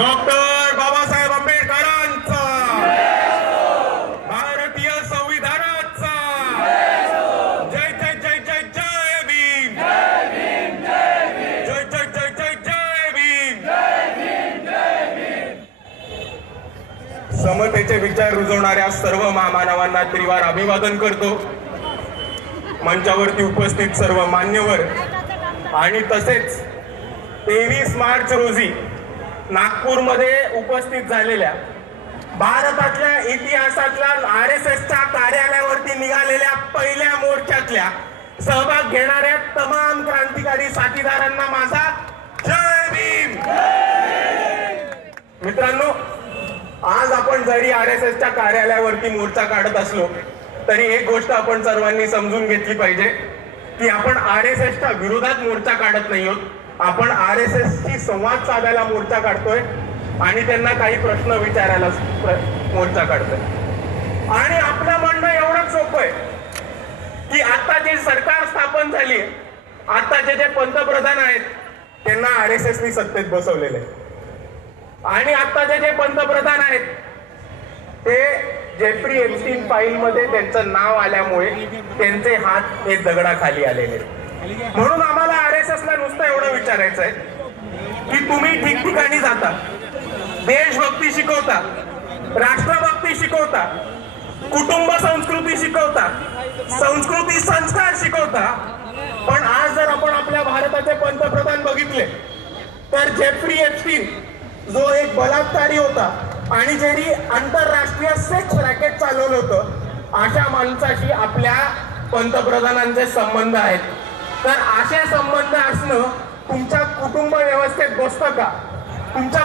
Doctor Babasaheb आंबेडकरांचा, भारतीय संविधानाचा जय जय जय जय जय भीम, जय जय जय जय जय भीम. समतेचे विचार रुजवणाऱ्या सर्व महामानवांना त्रिवार अभिवादन करतो. मंचावरती उपस्थित सर्व मान्यवर आणि तसेच 23 मार्च रोजी नागपूरमध्ये उपस्थित झालेल्या भारतातल्या इतिहासातल्या RSSच्या कार्यालयावरती निघालेल्या पहिल्या मोर्चातल्या सहभाग घेणाऱ्या तमाम क्रांतिकारी साथीदारांना माझा जय भीम. मित्रांनो, आज आपण जरी RSSच्या कार्यालयावरती मोर्चा काढत असलो तरी एक गोष्ट आपण सर्वांनी समजून घेतली पाहिजे की आपण RSSच्या विरोधात मोर्चा काढत नाही आहोत. आपण RSSशी संवाद साधायला मोर्चा काढतोय आणि त्यांना काही प्रश्न विचारायला मोर्चा काढतोय. आणि आपलं म्हणणं एवढंच सोपं आहे की आता जे सरकार स्थापन झाली, आताचे जे पंतप्रधान आहेत त्यांना RSSनी सत्तेत बसवलेले आहे. आणि आताचे जे पंतप्रधान आहेत ते जेफ्री एप्स्टीन फाईल मध्ये त्यांचं नाव आल्यामुळे त्यांचे हात हे दगडाखाली आलेले. म्हणून आम्हाला RSSला नुसतं एवढं विचारायचं आहे की तुम्ही ठिकठिकाणी जाता, देशभक्ती शिकवता, राष्ट्रभक्ती शिकवता, कुटुंब संस्कृती शिकवता, संस्कृती संस्कार शिकवता, पण आज जर आपण आपल्या भारताचे पंतप्रधान बघितले तर जेफ्री एप्स्टीन जो एक बलात्कारी होता आणि ज्यांनी आंतरराष्ट्रीय सेक्स रॅकेट चालवलं होतं, अशा माणसाशी आपल्या पंतप्रधानांचे संबंध आहेत. तर असे संबंध असणं तुमच्या कुटुंब व्यवस्थेत बसतं का? तुमच्या